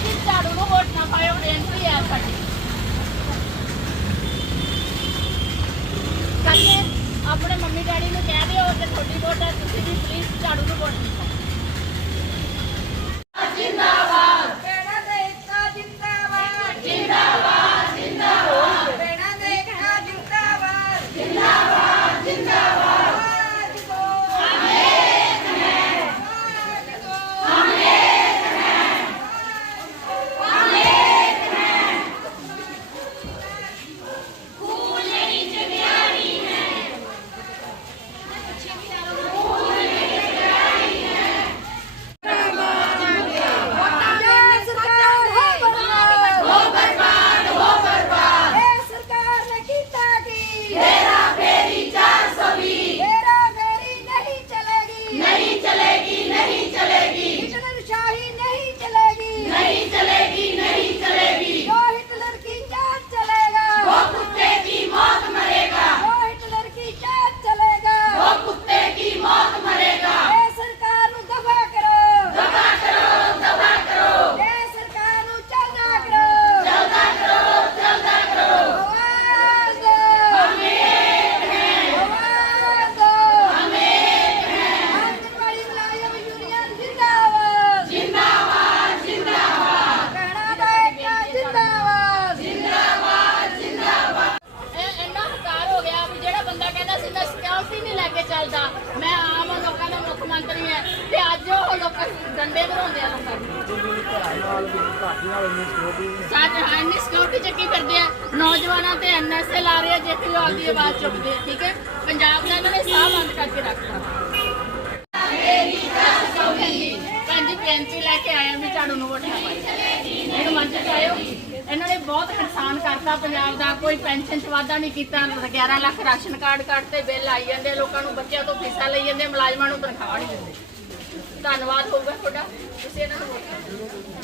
తెగించాడు vote నా పడవడు ఎంటూ చేపండి కానీ అప్పుడే మమ్మీ డాడీ నువ్వు క్యారీ ఓటే కొట్టి పోటా చూసి ప్లీజ్ అడుగు కొట్టిస్తాను ਤੇ ਲੋਕਾਂ ਨੂੰ ਡੰਡੇ ਭਰਾਉਂਦੇ ਆ ਲੋਕਾਂ ਨੂੰ। ਸੱਚ ਹਾਂ ਸਿਕਿਉਰਿਟੀ ਚੱਕੀ ਫਿਰਦੇ ਆ। ਨੌਜਵਾਨਾਂ ਤੇ ਐਨਐਸਏ ਲਾ ਰਹੇ ਆ, ਜੇ ਕੋਈ ਆਪਦੀ ਆਵਾਜ਼ ਚੁੱਕਦੇ ਆ, ਠੀਕ ਹੈ? ਪੰਜਾਬ ਦਾ ਇਹਨਾਂ ਨੇ ਸਾਹ ਬੰਦ ਕਰਕੇ ਰੱਖਤਾ। ਭੈਣ ਜੀ ਲੈ ਕੇ ਆਇਆ ਵੀ ਝਾੜੂ ਨੂੰ ਵੋਟਾਂ ਪਾਈ ਇਹਨੂੰ ਮੰਚ ਆਇਓ ਇਹਨਾਂ ਨੇ ਬਹੁਤ ਨੁਕਸਾਨ ਕਰਤਾ ਪੰਜਾਬ ਦਾ। ਕੋਈ ਪੈਨਸ਼ਨ ਚ ਵਾਧਾ ਨਹੀਂ ਕੀਤਾ 11 ਲੱਖ ਰਾਸ਼ਨ ਕਾਰਡ ਕੱਟਦੇ ਬਿੱਲ ਆਈ ਜਾਂਦੇ ਲੋਕਾਂ ਨੂੰ ਬੱਚਿਆਂ ਤੋਂ ਫੀਸਾਂ ਲਈ ਜਾਂਦੇ ਮੁਲਾਜ਼ਮਾਂ ਨੂੰ ਤਨਖਾਹ ਨਹੀਂ ਦਿੰਦੇ। ਧੰਨਵਾਦ ਹੋਊਗਾ ਤੁਹਾਡਾ ਤੁਸੀਂ ਇਹਨਾਂ ਨੂੰ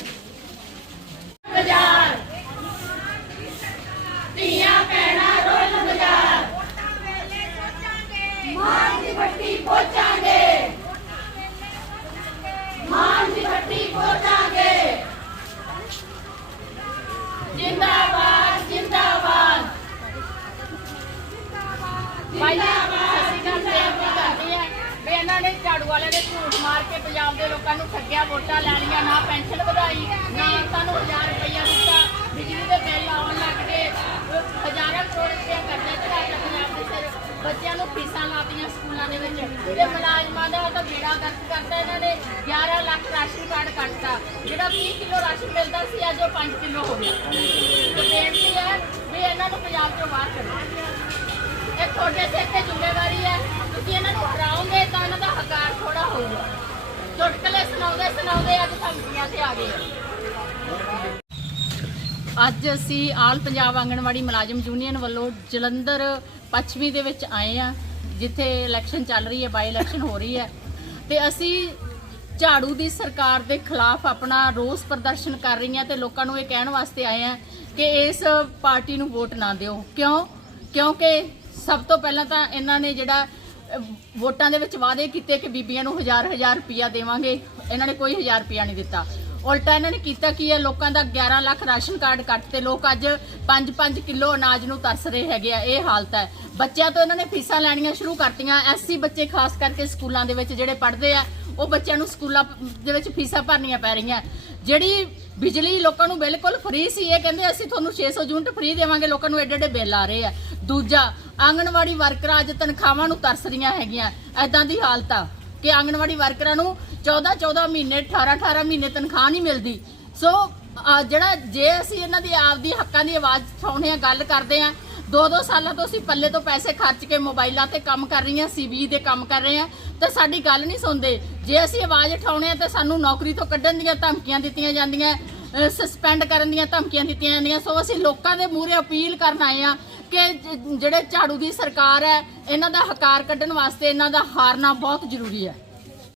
ਪੰਜਾਬ ਦੇ ਲੋਕਾਂ ਨੂੰ ਠੱਗਿਆ, ਵੋਟਾਂ ਲੈਣੀਆਂ ਲਈਆਂ ਨਾ ਪੈਨਸ਼ਨ ਵਧਾਈ, ਨਾ ਤੁਹਾਨੂੰ 1000 ਰੁਪਇਆ ਦਿੱਤਾ। ਬਿਜਲੀ ਦੇ ਬਿੱਲ ਆਉਣ ਲੱਗ ਗਏ। ਹਜ਼ਾਰਾਂ ਕਰੋੜ ਰੁਪਇਆ ਕਰਜ਼ਾ ਚੜਾਤਾ ਪੰਜਾਬ ਦੇ ਸਿਰ। ਬੱਚਿਆਂ ਨੂੰ ਫੀਸਾਂ ਲਾਤੀਆਂ ਸਕੂਲਾਂ ਦੇ ਵਿੱਚ। ਤੇ ਮੁਲਾਜ਼ਮਾਂ ਦਾ ਤਾਂ ਬੇੜਾ ਗਰਕ ਕਰਤਾ ਇਹਨਾਂ ਨੇ। 11 ਲੱਖ ਰਾਸ਼ਨ ਕਾਰਡ ਕੱਟਤਾ। ਜਿਹੜਾ 30 ਕਿਲੋ ਰਾਸ਼ਨ ਮਿਲਦਾ ਸੀ, ਅੱਜ ਉਹ 5 ਕਿਲੋ ਹੋ ਗਿਆ। ਤੇ ਬੇਨਤੀ ਹੈ ਵੀ ਇਹਨਾਂ ਨੂੰ ਪੰਜਾਬ ਤੋਂ ਬਾਹਰ ਕੱਢੋ। ਇਹ ਤੁਹਾਡੇ ਸਿਰ ਤੇ ਜ਼ਿੰਮੇਵਾਰੀ ਹੈ। ਤੁਸੀਂ ਇਹਨਾਂ ਨੂੰ ਹਰਾਓਗੇ ਤਾਂ ਇਹਨਾਂ ਦਾ ਹਕਾਰ ਸੁਣਾਉਂਦੇ ਸੁਣਾਉਂਦੇ ਅੱਜ ਧਮਕੀਆਂ ਤੇ ਆ ਗਏ। ਅੱਜ ਅਸੀਂ ਆਲ ਪੰਜਾਬ ਆਂਗਣਵਾੜੀ ਮੁਲਾਜ਼ਮ ਯੂਨੀਅਨ ਵੱਲੋਂ ਜਲੰਧਰ ਪੱਛਮੀ ਦੇ ਵਿੱਚ ਆਏ ਆ ਜਿੱਥੇ ਇਲੈਕਸ਼ਨ ਚੱਲ ਰਹੀ ਹੈ ਬਾਈ ਇਲੈਕਸ਼ਨ ਹੋ ਰਹੀ ਹੈ। ਤੇ ਅਸੀਂ ਝਾੜੂ ਦੀ ਸਰਕਾਰ ਦੇ ਖਿਲਾਫ ਆਪਣਾ ਰੋਸ ਪ੍ਰਦਰਸ਼ਨ ਕਰ ਰਹੀਆਂ ਤੇ ਲੋਕਾਂ ਨੂੰ ਇਹ ਕਹਿਣ ਵਾਸਤੇ ਆਏ ਆ ਕਿ ਇਸ ਪਾਰਟੀ ਨੂੰ ਵੋਟ ਨਾ ਦਿਓ। ਕਿਉਂ? ਕਿਉਂਕਿ ਸਭ ਤੋਂ ਪਹਿਲਾਂ ਤਾਂ ਇਹਨਾਂ ਨੇ ਜਿਹੜਾ ਵੋਟਾਂ ਦੇ ਵਿੱਚ ਵਾਅਦੇ ਕੀਤੇ ਕਿ ਬੀਬੀਆਂ ਨੂੰ ਹਜ਼ਾਰ ਹਜ਼ਾਰ ਰੁਪਇਆ ਦੇਵਾਂਗੇ। ਇਹਨਾਂ ਨੇ ਕੋਈ ਹਜ਼ਾਰ ਰੁਪਇਆ ਨਹੀਂ ਦਿੱਤਾ। ਉਲਟਾ ਇਹਨਾਂ ਨੇ ਕੀਤਾ ਕੀ ਹੈ? ਲੋਕਾਂ ਦਾ 11 ਲੱਖ ਰਾਸ਼ਨ ਕਾਰਡ ਕੱਟ ਤੇ ਲੋਕ ਅੱਜ 5-5 ਕਿਲੋ ਅਨਾਜ ਨੂੰ ਤਰਸ ਰਹੇ ਹੈਗੇ ਆ। ਇਹ ਹਾਲਤ ਹੈ। ਬੱਚਿਆਂ ਤੋਂ ਇਹਨਾਂ ਨੇ ਫੀਸਾਂ ਲੈਣੀਆਂ ਸ਼ੁਰੂ ਕਰਤੀਆਂ। ਐਸਸੀ ਬੱਚੇ ਖਾਸ ਕਰਕੇ ਸਕੂਲਾਂ ਦੇ ਵਿੱਚ ਜਿਹੜੇ ਪੜ੍ਹਦੇ ਆ, ਉਹ ਬੱਚਿਆਂ ਨੂੰ ਸਕੂਲਾਂ ਦੇ ਵਿੱਚ ਫੀਸਾਂ ਭਰਨੀਆਂ ਪੈ ਰਹੀਆਂ। ਜਿਹੜੀ ਬਿਜਲੀ ਲੋਕਾਂ ਨੂੰ ਬਿਲਕੁਲ ਫ੍ਰੀ ਸੀ, ਇਹ ਕਹਿੰਦੇ ਅਸੀਂ ਤੁਹਾਨੂੰ 600 ਯੂਨਿਟ ਫ੍ਰੀ ਦੇਵਾਂਗੇ। ਲੋਕਾਂ ਨੂੰ ਐਡੇ ਐਡੇ ਬਿੱਲ ਆ ਰਹੇ ਆ। ਦੂਜਾ ਆਂਗਣਵਾੜੀ ਵਰਕਰਾਂ ਅੱਜ ਤਨਖਾਹਾਂ ਨੂੰ ਤਰਸ ਰਹੀਆਂ ਹੈਗੀਆਂ। ਐਦਾਂ ਦੀ ਹਾਲਤ ਆ ਕਿ ਆਂਗਣਵਾੜੀ ਵਰਕਰਾਂ ਨੂੰ 14 14 ਮਹੀਨੇ 18 18 ਮਹੀਨੇ ਤਨਖਾਹ ਨਹੀਂ ਮਿਲਦੀ। ਸੋ ਜਿਹੜਾ ਜੇ ਅਸੀਂ ਇਹਨਾਂ ਦੀ ਆਪਦੀ ਹੱਕਾਂ ਦੀ ਆਵਾਜ਼ ਉਠਾਉਣੇ ਆ ਗੱਲ ਕਰਦੇ ਆ ਦੋ ਦੋ ਸਾਲਾਂ ਤੋਂ ਅਸੀਂ ਪੱਲੇ ਤੋਂ ਪੈਸੇ ਖਰਚ ਕੇ ਮੋਬਾਈਲਾਂ ਤੇ ਕੰਮ ਕਰ ਰਹੀਆਂ ਸੀਬੀ ਦੇ ਕੰਮ ਕਰ ਰਹੇ ਆ ਤਾਂ ਸਾਡੀ ਗੱਲ ਨਹੀਂ ਸੁਣਦੇ। ਜੇ ਅਸੀਂ ਆਵਾਜ਼ ਉਠਾਉਣੇ ਆ, ਤਾਂ ਸਾਨੂੰ ਨੌਕਰੀ ਤੋਂ ਕੱਢਣ ਦੀਆਂ ਧਮਕੀਆਂ ਦਿੱਤੀਆਂ ਜਾਂਦੀਆਂ ਸਸਪੈਂਡ ਕਰਨ ਦੀਆਂ ਧਮਕੀਆਂ ਦਿੱਤੀਆਂ ਜਾਂਦੀਆਂ। ਸੋ ਅਸੀਂ ਲੋਕਾਂ ਦੇ ਮੂਹਰੇ ਅਪੀਲ ਕਰਨ ਆਏ ਆ ਕਿ ਜਿਹੜੇ ਝਾੜੂ ਦੀ ਸਰਕਾਰ ਹੈ, ਇਹਨਾਂ ਦਾ ਹਕਾਰ ਕੱਢਣ ਵਾਸਤੇ ਇਹਨਾਂ ਦਾ ਹਾਰਨਾ ਬਹੁਤ ਜ਼ਰੂਰੀ ਹੈ।